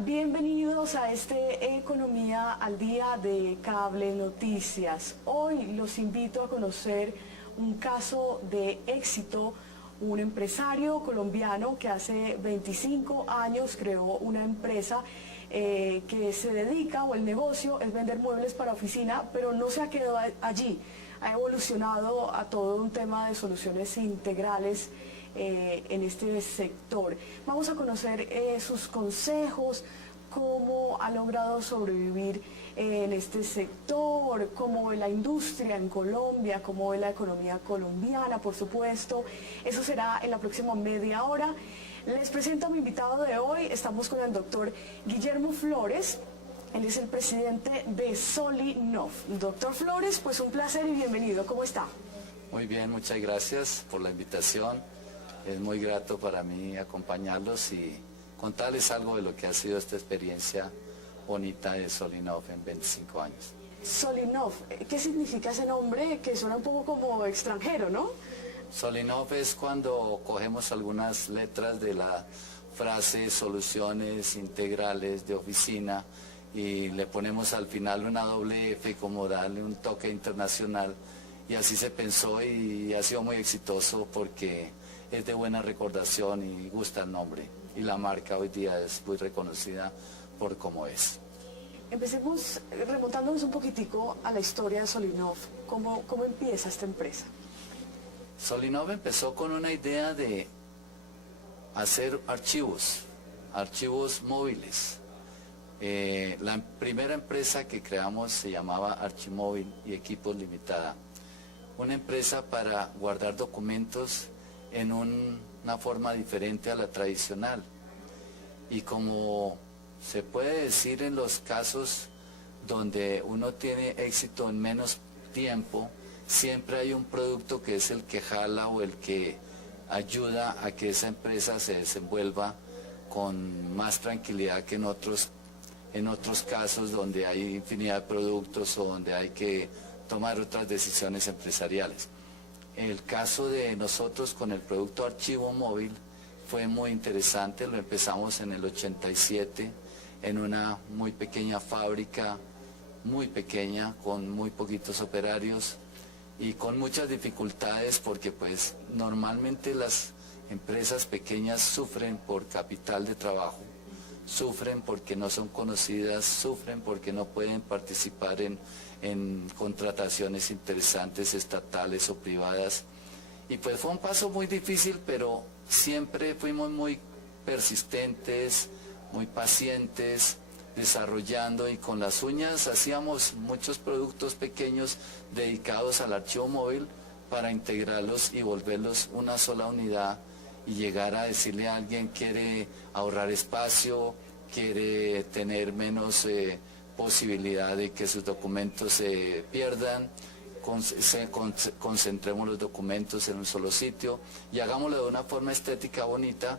Bienvenidos a este Economía al Día de Cable Noticias. Hoy los invito a conocer un caso de éxito, un empresario colombiano que hace 25 años creó una empresa que se dedica, o el negocio es vender muebles para oficina, pero no se ha quedado allí, ha evolucionado a todo un tema de soluciones integrales en este sector. Vamos a conocer sus consejos, cómo ha logrado sobrevivir en este sector, cómo ve la industria en Colombia, cómo ve la economía colombiana, por supuesto. Eso será en la próxima media hora. Les presento a mi invitado de hoy. Estamos con el doctor Guillermo Flores. Él es el presidente de Solinov. Doctor Flores, pues un placer y bienvenido. ¿Cómo está? Muy bien, muchas gracias por la invitación. Es muy grato para mí acompañarlos y contarles algo de lo que ha sido esta experiencia bonita de Solinov en 25 años. Solinov, ¿qué significa ese nombre que suena un poco como extranjero, no? Solinov es cuando cogemos algunas letras de la frase soluciones integrales de oficina y le ponemos al final una doble F como darle un toque internacional, y así se pensó y ha sido muy exitoso porque es de buena recordación y gusta el nombre, y la marca hoy día es muy reconocida por cómo es. Empecemos remontándonos un poquitico a la historia de Solinov. ¿Cómo empieza esta empresa? Solinov empezó con una idea de hacer archivos móviles. La primera empresa que creamos se llamaba Archimóvil y Equipos Limitada, una empresa para guardar documentos en una forma diferente a la tradicional. Y como se puede decir, en los casos donde uno tiene éxito en menos tiempo, siempre hay un producto que es el que jala o el que ayuda a que esa empresa se desenvuelva con más tranquilidad que en otros casos donde hay infinidad de productos o donde hay que tomar otras decisiones empresariales. El caso de nosotros con el producto archivo móvil fue muy interesante. Lo empezamos en el 87 en una muy pequeña fábrica, muy pequeña, con muy poquitos operarios y con muchas dificultades, porque pues normalmente las empresas pequeñas sufren por capital de trabajo, sufren porque no son conocidas, sufren porque no pueden participar en contrataciones interesantes estatales o privadas. Y pues fue un paso muy difícil, pero siempre fuimos muy persistentes, muy pacientes, desarrollando, y con las uñas hacíamos muchos productos pequeños dedicados al archivo móvil para integrarlos y volverlos una sola unidad y llegar a decirle a alguien: quiere ahorrar espacio, quiere tener menos posibilidad de que sus documentos se pierdan, concentremos los documentos en un solo sitio y hagámoslo de una forma estética bonita.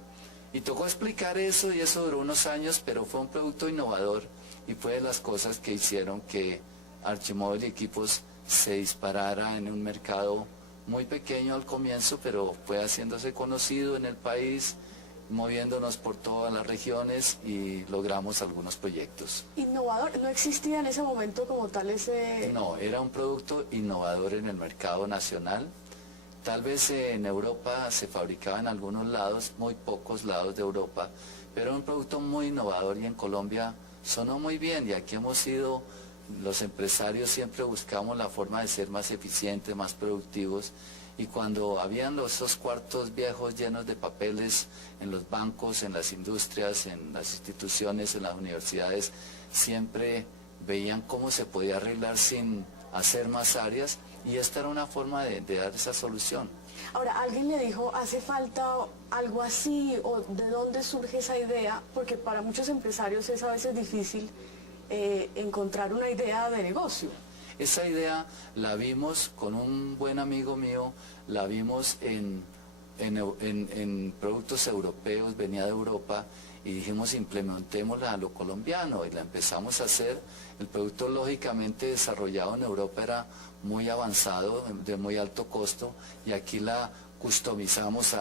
Y tocó explicar eso, y eso duró unos años, pero fue un producto innovador y fue de las cosas que hicieron que Archimóvil y Equipos se disparara en un mercado muy pequeño al comienzo, pero fue haciéndose conocido en el país, moviéndonos por todas las regiones, y logramos algunos proyectos. Innovador, ¿no existía en ese momento como tal ese...? No, era un producto innovador en el mercado nacional. Tal vez en Europa se fabricaba en algunos lados, muy pocos lados de Europa, pero era un producto muy innovador, y en Colombia sonó muy bien, y aquí hemos sido, los empresarios siempre buscamos la forma de ser más eficientes, más productivos, y cuando habían esos cuartos viejos llenos de papeles en los bancos, en las industrias, en las instituciones, en las universidades, siempre veían cómo se podía arreglar sin hacer más áreas, y esta era una forma de dar esa solución. Ahora, ¿alguien le dijo, hace falta algo así, o de dónde surge esa idea? Porque para muchos empresarios es a veces difícil encontrar una idea de negocio. Esa idea la vimos con un buen amigo mío, la vimos en productos europeos, venía de Europa, y dijimos: implementémosla a lo colombiano, y la empezamos a hacer. El producto, lógicamente desarrollado en Europa, era muy avanzado, de muy alto costo, y aquí la customizamos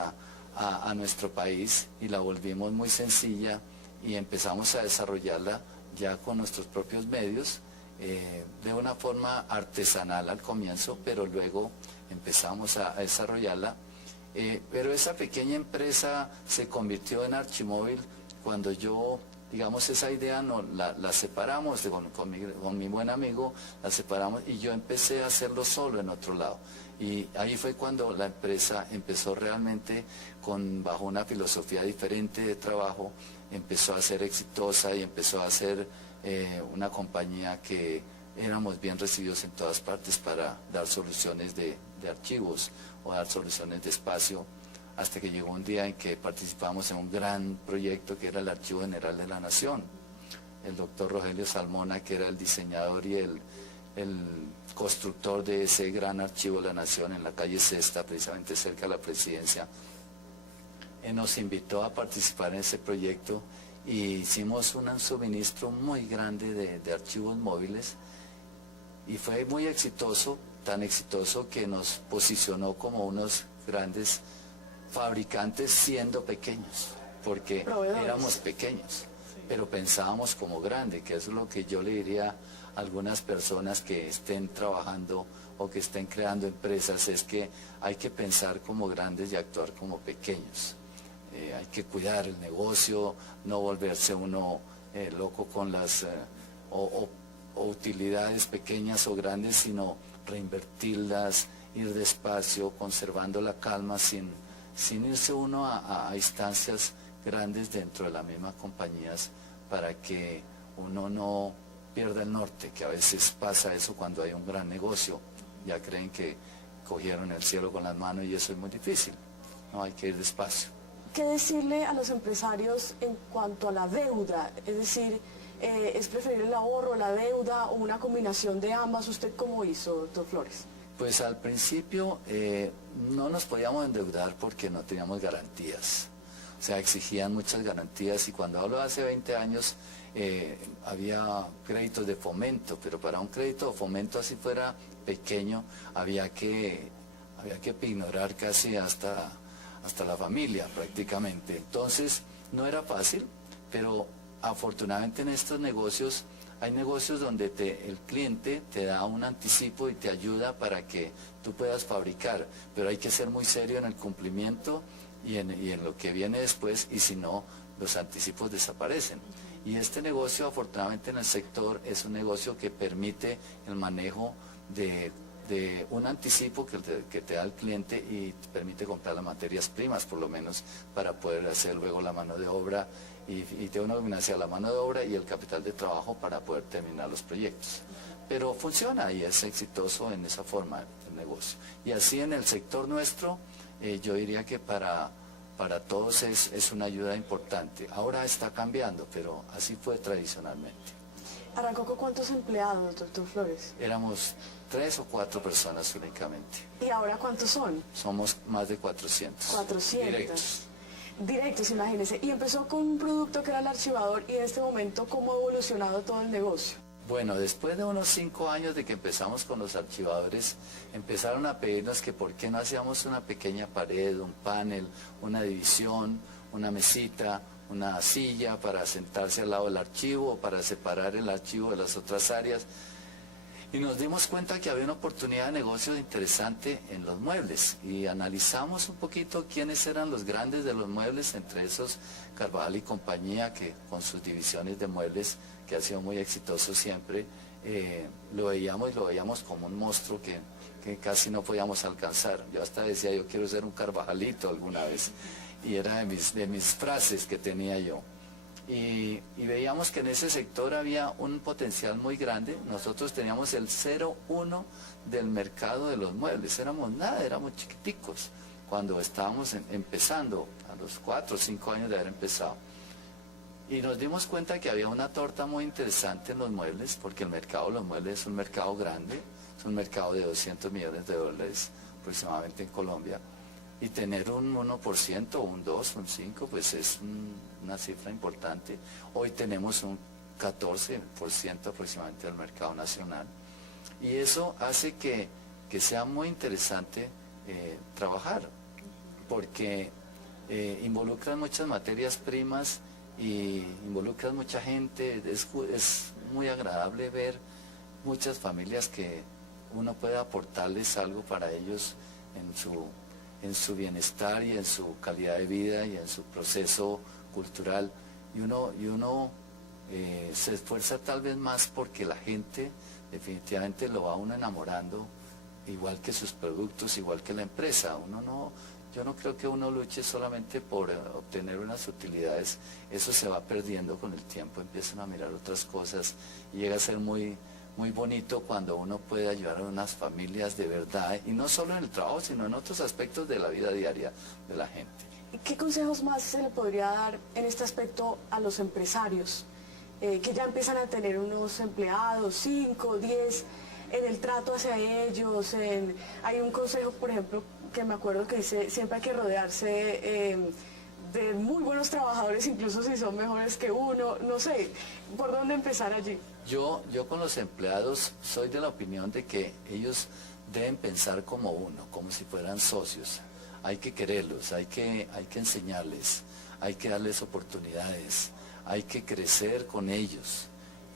a nuestro país y la volvimos muy sencilla y empezamos a desarrollarla ya con nuestros propios medios, de una forma artesanal al comienzo, pero luego empezamos a desarrollarla. Pero esa pequeña empresa se convirtió en Archimóvil cuando yo, digamos, esa idea la separamos con mi buen amigo, la separamos y yo empecé a hacerlo solo en otro lado. Y ahí fue cuando la empresa empezó realmente bajo una filosofía diferente de trabajo, empezó a ser exitosa y empezó a ser una compañía que éramos bien recibidos en todas partes para dar soluciones de archivos o dar soluciones de espacio, hasta que llegó un día en que participamos en un gran proyecto que era el Archivo General de la Nación. El doctor Rogelio Salmona, que era el diseñador y el constructor de ese gran Archivo de la Nación en la calle Sexta, precisamente cerca de la Presidencia, nos invitó a participar en ese proyecto y hicimos un suministro muy grande de archivos móviles y fue muy exitoso, tan exitoso que nos posicionó como unos grandes fabricantes siendo pequeños, porque éramos pequeños, pero pensábamos como grande, que eso es lo que yo le diría a algunas personas que estén trabajando o que estén creando empresas, es que hay que pensar como grandes y actuar como pequeños. Hay que cuidar el negocio, no volverse uno loco con las utilidades pequeñas o grandes, sino reinvertirlas, ir despacio, conservando la calma sin irse uno a instancias grandes dentro de las mismas compañías para que uno no pierda el norte, que a veces pasa eso cuando hay un gran negocio, ya creen que cogieron el cielo con las manos y eso es muy difícil, no, hay que ir despacio. ¿Qué decirle a los empresarios en cuanto a la deuda? Es decir, ¿es preferible el ahorro, la deuda o una combinación de ambas? ¿Usted cómo hizo, doctor Flores? Pues al principio no nos podíamos endeudar porque no teníamos garantías. O sea, exigían muchas garantías y cuando hablo de hace 20 años había créditos de fomento, pero para un crédito de fomento así fuera pequeño había que ignorar casi hasta la familia prácticamente. Entonces no era fácil, pero afortunadamente en estos negocios hay negocios donde el cliente te da un anticipo y te ayuda para que tú puedas fabricar, pero hay que ser muy serio en el cumplimiento y en lo que viene después, y si no, los anticipos desaparecen. Y este negocio, afortunadamente en el sector, es un negocio que permite el manejo de un anticipo que te da el cliente y te permite comprar las materias primas, por lo menos, para poder hacer luego la mano de obra y te uno financia la mano de obra y el capital de trabajo para poder terminar los proyectos. Pero funciona y es exitoso en esa forma el negocio. Y así en el sector nuestro, yo diría que para todos es una ayuda importante. Ahora está cambiando, pero así fue tradicionalmente. ¿Arrancó con cuántos empleados, doctor Flores? Éramos 3 o 4 personas únicamente. ¿Y ahora cuántos son? Somos más de 400. 400. Directos, imagínense. Y empezó con un producto que era el archivador, y en este momento, ¿cómo ha evolucionado todo el negocio? Bueno, después de unos 5 años de que empezamos con los archivadores, empezaron a pedirnos que por qué no hacíamos una pequeña pared, un panel, una división, una mesita, una silla para sentarse al lado del archivo o para separar el archivo de las otras áreas. Y nos dimos cuenta que había una oportunidad de negocio interesante en los muebles y analizamos un poquito quiénes eran los grandes de los muebles, entre esos Carvajal y compañía, que con sus divisiones de muebles, que ha sido muy exitoso siempre, lo veíamos como un monstruo que casi no podíamos alcanzar. Yo hasta decía, yo quiero ser un Carvajalito alguna vez, y era de mis frases que tenía yo. Y veíamos que en ese sector había un potencial muy grande. Nosotros teníamos el 0,1 del mercado de los muebles, éramos nada, éramos chiquiticos cuando estábamos empezando, a los 4 o 5 años de haber empezado. Y nos dimos cuenta que había una torta muy interesante en los muebles, porque el mercado de los muebles es un mercado grande, es un mercado de $200 millones aproximadamente en Colombia. Y tener un 1%, un 2, un 5, pues es una cifra importante. Hoy tenemos un 14% aproximadamente del mercado nacional. Y eso hace que sea muy interesante trabajar, porque involucran muchas materias primas y involucras mucha gente, es muy agradable ver muchas familias que uno puede aportarles algo para ellos en su bienestar y en su calidad de vida y en su proceso cultural, y uno se esfuerza tal vez más porque la gente definitivamente lo va uno enamorando, igual que sus productos, igual que la empresa. Yo no creo que uno luche solamente por obtener unas utilidades, eso se va perdiendo con el tiempo, empiezan a mirar otras cosas y llega a ser muy bonito cuando uno puede ayudar a unas familias de verdad, y no solo en el trabajo, sino en otros aspectos de la vida diaria de la gente. ¿Qué consejos más se le podría dar en este aspecto a los empresarios que ya empiezan a tener unos empleados, 5, 10, en el trato hacia ellos? Hay un consejo, por ejemplo, que me acuerdo que dice, siempre hay que rodearse de muy buenos trabajadores, incluso si son mejores que uno. No sé, ¿por dónde empezar allí? Yo con los empleados soy de la opinión de que ellos deben pensar como uno, como si fueran socios. Hay que quererlos, hay que enseñarles, hay que darles oportunidades, hay que crecer con ellos.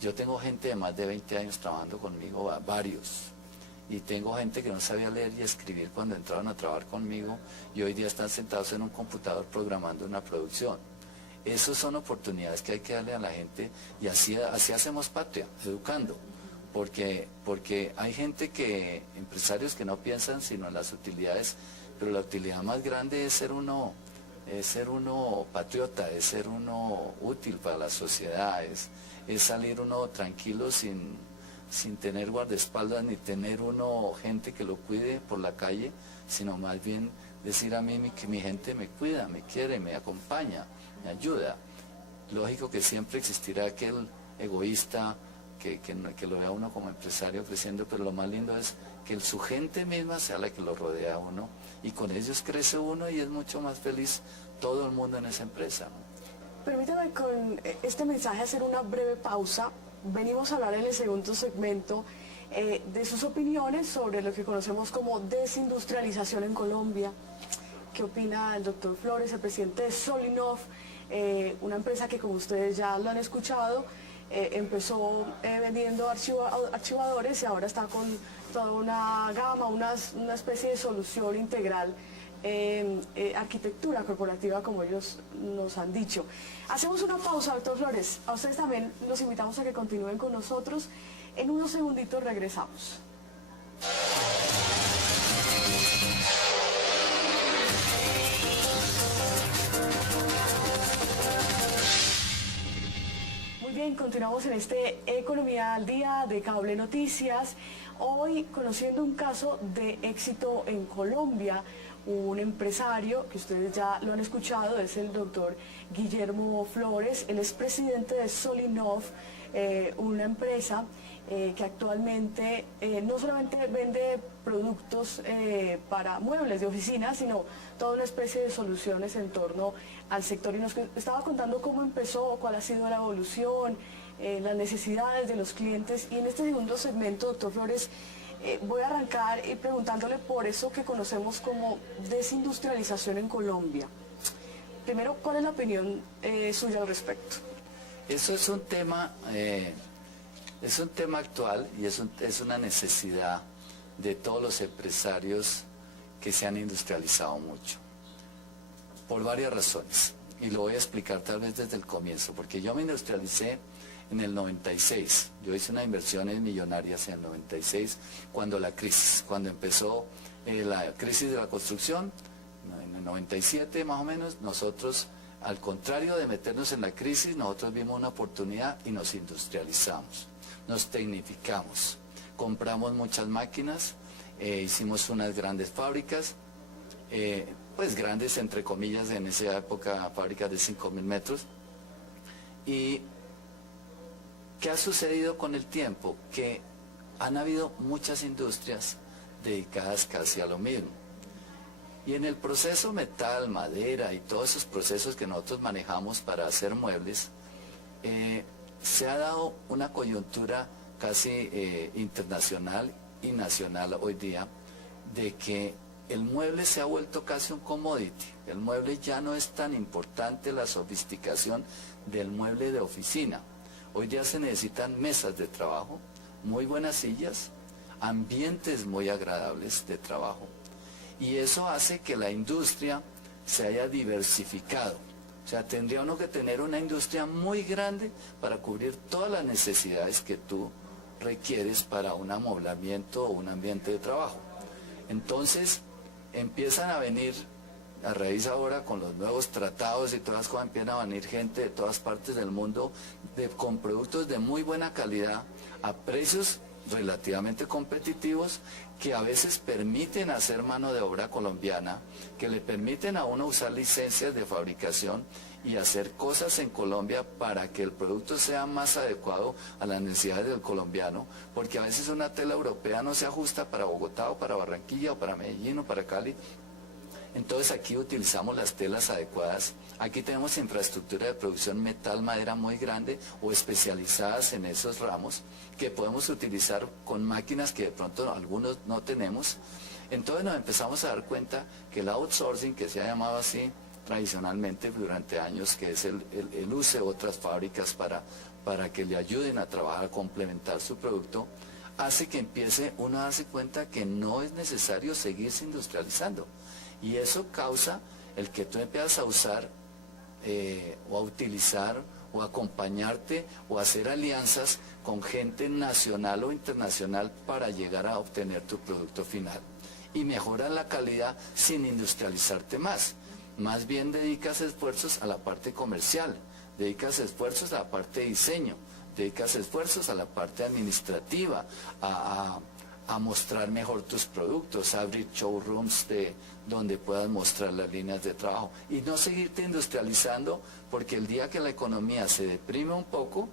Yo tengo gente de más de 20 años trabajando conmigo, varios, y tengo gente que no sabía leer y escribir cuando entraron a trabajar conmigo y hoy día están sentados en un computador programando una producción. Esas son oportunidades que hay que darle a la gente, y así hacemos patria, educando, porque hay empresarios que no piensan sino en las utilidades, pero la utilidad más grande es ser uno patriota, es ser uno útil para la sociedad, es salir uno tranquilo sin tener guardaespaldas ni tener uno gente que lo cuide por la calle, sino más bien decir a mí que mi gente me cuida, me quiere, me acompaña, me ayuda. Lógico que siempre existirá aquel egoísta que lo vea uno como empresario creciendo, pero lo más lindo es que su gente misma sea la que lo rodea a uno, y con ellos crece uno y es mucho más feliz todo el mundo en esa empresa. Permítame con este mensaje hacer una breve pausa. Venimos a hablar en el segundo segmento de sus opiniones sobre lo que conocemos como desindustrialización en Colombia. ¿Qué opina el doctor Flores, el presidente de Solinov, una empresa que, como ustedes ya lo han escuchado, empezó vendiendo archivadores y ahora está con toda una gama, una especie de solución integral, arquitectura corporativa, como ellos nos han dicho? Hacemos una pausa, doctor Flores. A ustedes también los invitamos a que continúen con nosotros. En unos segunditos regresamos. Muy bien, continuamos en este Economía al Día de Cable Noticias. Hoy conociendo un caso de éxito en Colombia. Un empresario que ustedes ya lo han escuchado es el doctor Guillermo Flores. Él es presidente de Solinov, una empresa que actualmente no solamente vende productos para muebles de oficina, sino toda una especie de soluciones en torno al sector. Y nos estaba contando cómo empezó, cuál ha sido la evolución, las necesidades de los clientes. Y en este segundo segmento, doctor Flores, voy a arrancar preguntándole por eso que conocemos como desindustrialización en Colombia. Primero, ¿cuál es la opinión suya al respecto? Eso es un tema actual y es una necesidad de todos los empresarios que se han industrializado mucho, por varias razones. Y lo voy a explicar tal vez desde el comienzo, porque yo me industrialicé en el 96. Yo hice unas inversiones millonarias en el 96, cuando empezó la crisis de la construcción, en el 97 más o menos. Nosotros, al contrario de meternos en la crisis, nosotros vimos una oportunidad y nos industrializamos, nos tecnificamos, compramos muchas máquinas, hicimos unas grandes fábricas, pues grandes entre comillas, en esa época fábricas de 5.000 metros. Y ¿qué ha sucedido con el tiempo? Que han habido muchas industrias dedicadas casi a lo mismo. Y en el proceso metal, madera y todos esos procesos que nosotros manejamos para hacer muebles, se ha dado una coyuntura casi internacional y nacional hoy día, de que el mueble se ha vuelto casi un commodity. El mueble ya no es tan importante la sofisticación del mueble de oficina. Hoy día se necesitan mesas de trabajo, muy buenas sillas, ambientes muy agradables de trabajo. Y eso hace que la industria se haya diversificado. O sea, tendría uno que tener una industria muy grande para cubrir todas las necesidades que tú requieres para un amoblamiento o un ambiente de trabajo. Entonces, empiezan a venir, a raíz ahora con los nuevos tratados y todas las cosas, empiezan a venir gente de todas partes del mundo con productos de muy buena calidad a precios relativamente competitivos que a veces permiten hacer mano de obra colombiana, que le permiten a uno usar licencias de fabricación y hacer cosas en Colombia para que el producto sea más adecuado a las necesidades del colombiano, porque a veces una tela europea no se ajusta para Bogotá o para Barranquilla o para Medellín o para Cali. Entonces aquí utilizamos las telas adecuadas. Aquí tenemos infraestructura de producción metal, madera muy grande o especializadas en esos ramos que podemos utilizar con máquinas que de pronto algunos no tenemos. Entonces nos empezamos a dar cuenta que el outsourcing, que se ha llamado así tradicionalmente durante años, que es el use de otras fábricas para que le ayuden a trabajar, a complementar su producto, hace que empiece uno a darse cuenta que no es necesario seguirse industrializando. Y eso causa el que tú empiezas a usar o a utilizar o a acompañarte o a hacer alianzas con gente nacional o internacional para llegar a obtener tu producto final. Y mejoras la calidad sin industrializarte más. Más bien dedicas esfuerzos a la parte comercial, dedicas esfuerzos a la parte de diseño, dedicas esfuerzos a la parte administrativa, a mostrar mejor tus productos, a abrir showrooms donde puedas mostrar las líneas de trabajo y no seguirte industrializando, porque el día que la economía se deprime un poco,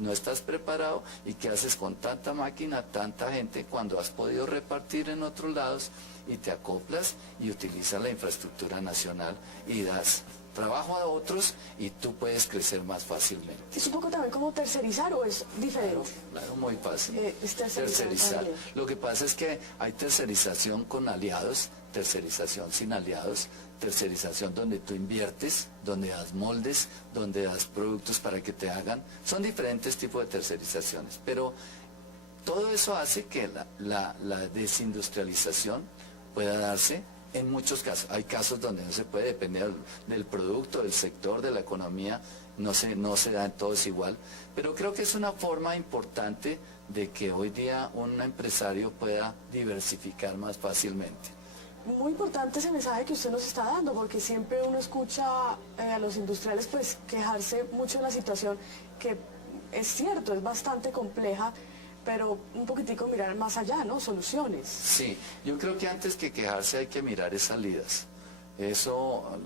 no estás preparado. ¿Y qué haces con tanta máquina, tanta gente, cuando has podido repartir en otros lados? Y te acoplas y utilizas la infraestructura nacional y das trabajo a otros y tú puedes crecer más fácilmente. ¿Es un poco también como tercerizar o es diferente? Claro, muy fácil. Es tercerizar. Lo que pasa es que hay tercerización con aliados, tercerización sin aliados, tercerización donde tú inviertes, donde das moldes, donde das productos para que te hagan. Son diferentes tipos de tercerizaciones, pero todo eso hace que la desindustrialización pueda darse en muchos casos. Hay casos donde no se puede, depender del producto, del sector, de la economía, no se da en todos igual, pero creo que es una forma importante de que hoy día un empresario pueda diversificar más fácilmente. Muy importante ese mensaje que usted nos está dando, porque siempre uno escucha a los industriales pues quejarse mucho de la situación, que es cierto, es bastante compleja, pero un poquitico mirar más allá, ¿no? Soluciones. Sí, yo creo que antes que quejarse hay que mirar salidas. Eso,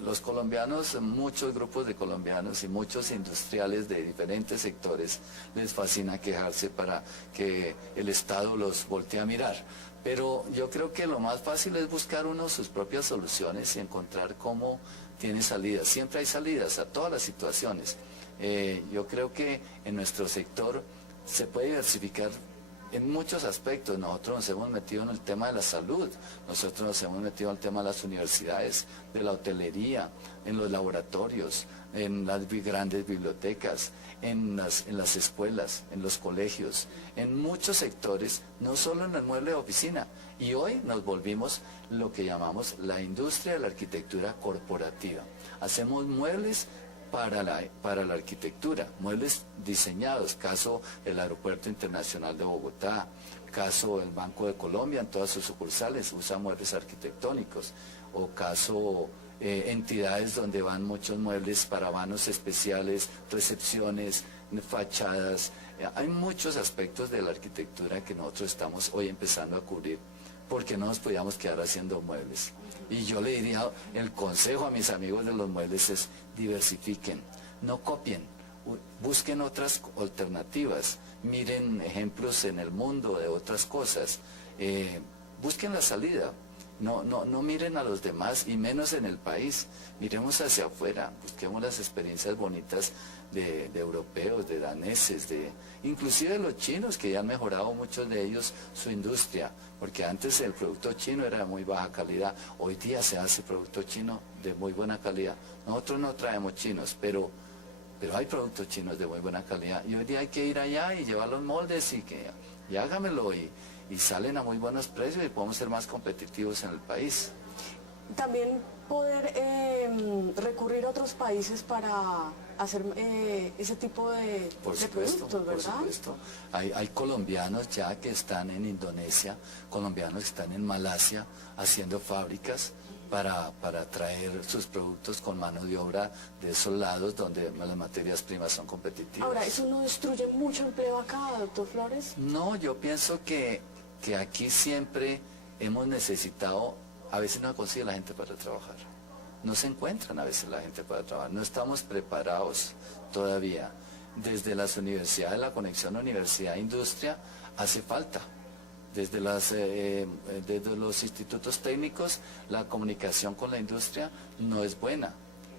los colombianos, muchos grupos de colombianos y muchos industriales de diferentes sectores les fascina quejarse para que el Estado los voltee a mirar. Pero yo creo que lo más fácil es buscar uno sus propias soluciones y encontrar cómo tiene salidas. Siempre hay salidas a todas las situaciones. Yo creo que en nuestro sector se puede diversificar en muchos aspectos. Nosotros nos hemos metido en el tema de la salud, nosotros nos hemos metido en el tema de las universidades, de la hotelería, en los laboratorios, en las grandes bibliotecas, en las escuelas, en los colegios, en muchos sectores, no solo en el mueble de oficina. Y hoy nos volvimos lo que llamamos la industria de la arquitectura corporativa. Hacemos muebles para la arquitectura, muebles diseñados, caso el Aeropuerto Internacional de Bogotá, caso el Banco de Colombia en todas sus sucursales usa muebles arquitectónicos, o caso entidades donde van muchos muebles para vanos especiales, recepciones, fachadas. Hay muchos aspectos de la arquitectura que nosotros estamos hoy empezando a cubrir, porque no nos podíamos quedar haciendo muebles. Y yo le diría, el consejo a mis amigos de los muebles es diversifiquen, no copien, busquen otras alternativas, miren ejemplos en el mundo de otras cosas, busquen la salida, no miren a los demás y menos en el país, miremos hacia afuera, busquemos las experiencias bonitas de europeos, de daneses, inclusive los chinos, que ya han mejorado muchos de ellos su industria. porque antes el producto chino era de muy baja calidad, hoy día se hace producto chino de muy buena calidad. Nosotros no traemos chinos, pero hay productos chinos de muy buena calidad, y hoy día hay que ir allá y llevar los moldes y hágamelo, y salen a muy buenos precios y podemos ser más competitivos en el país. También poder recurrir a otros países para hacer ese tipo de productos, ¿verdad? Por supuesto. Hay colombianos ya que están en Indonesia, colombianos que están en Malasia haciendo fábricas para traer sus productos con mano de obra de esos lados donde las materias primas son competitivas. Ahora, ¿eso no destruye mucho empleo acá, doctor Flores? No, yo pienso que aquí siempre hemos necesitado, a veces no consigue la gente para trabajar, no se encuentran a veces la gente para trabajar, no estamos preparados todavía. Desde las universidades, la conexión universidad-industria hace falta. Desde los institutos técnicos, la comunicación con la industria no es buena.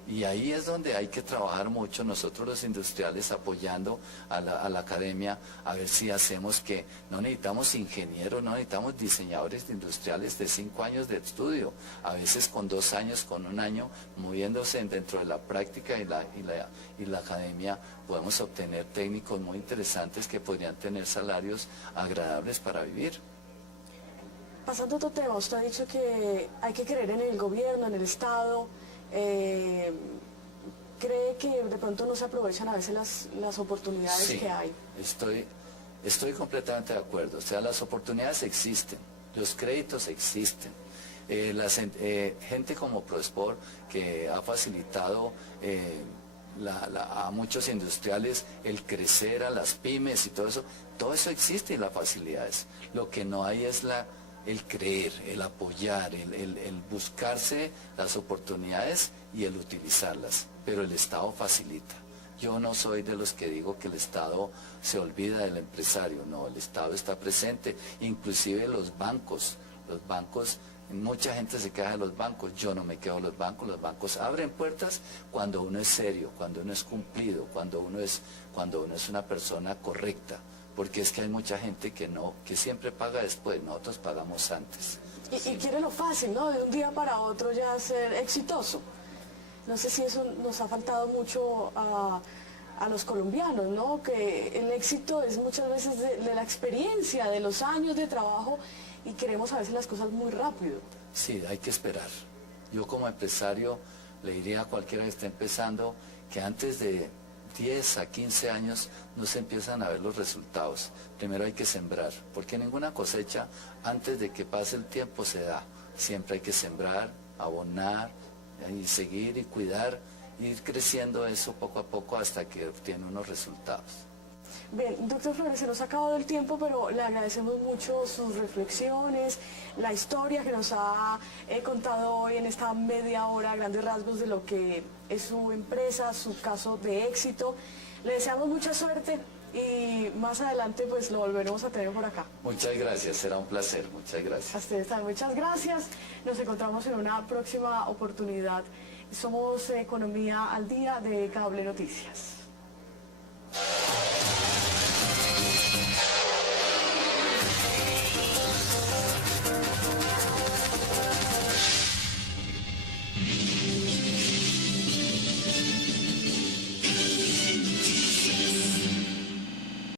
Y ahí es donde hay que trabajar mucho nosotros los industriales, apoyando a la academia, a ver si hacemos que no necesitamos ingenieros, no necesitamos diseñadores industriales de 5 años de estudio, a veces con 2 años, con 1 año, moviéndose dentro de la práctica y la academia, podemos obtener técnicos muy interesantes que podrían tener salarios agradables para vivir. Pasando a otro tema, usted ha dicho que hay que creer en el gobierno, en el Estado. ¿Cree que de pronto no se aprovechan a veces las oportunidades Sí, que hay? Estoy completamente de acuerdo. O sea, las oportunidades existen, los créditos existen. Gente como ProSport, que ha facilitado a muchos industriales el crecer, a las pymes y todo eso existe, y las facilidades. Lo que no hay es el creer, el apoyar, el buscarse las oportunidades y el utilizarlas, pero el Estado facilita. Yo no soy de los que digo que el Estado se olvida del empresario, no, el Estado está presente, inclusive los bancos, mucha gente se queja de los bancos, yo no me quejo de los bancos abren puertas cuando uno es serio, cuando uno es cumplido, cuando uno es una persona correcta. Porque es que hay mucha gente que siempre paga después, nosotros pagamos antes. Y quiere lo fácil, ¿no? De un día para otro ya ser exitoso. No sé si eso nos ha faltado mucho a los colombianos, ¿no? Que el éxito es muchas veces de la experiencia, de los años de trabajo, y queremos a veces las cosas muy rápido. Sí, hay que esperar. Yo como empresario le diría a cualquiera que esté empezando que antes de 10 a 15 años no se empiezan a ver los resultados. Primero hay que sembrar, porque ninguna cosecha antes de que pase el tiempo se da. Siempre hay que sembrar, abonar, y seguir y cuidar, ir creciendo eso poco a poco hasta que obtiene unos resultados. Bien, doctor Flores, se nos ha acabado el tiempo, pero le agradecemos mucho sus reflexiones, la historia que nos ha contado hoy en esta media hora, a grandes rasgos de lo que es su empresa, su caso de éxito. Le deseamos mucha suerte y más adelante pues lo volveremos a tener por acá. Muchas gracias, será un placer, muchas gracias. A ustedes también, muchas gracias. Nos encontramos en una próxima oportunidad. Somos Economía al Día de Cable Noticias.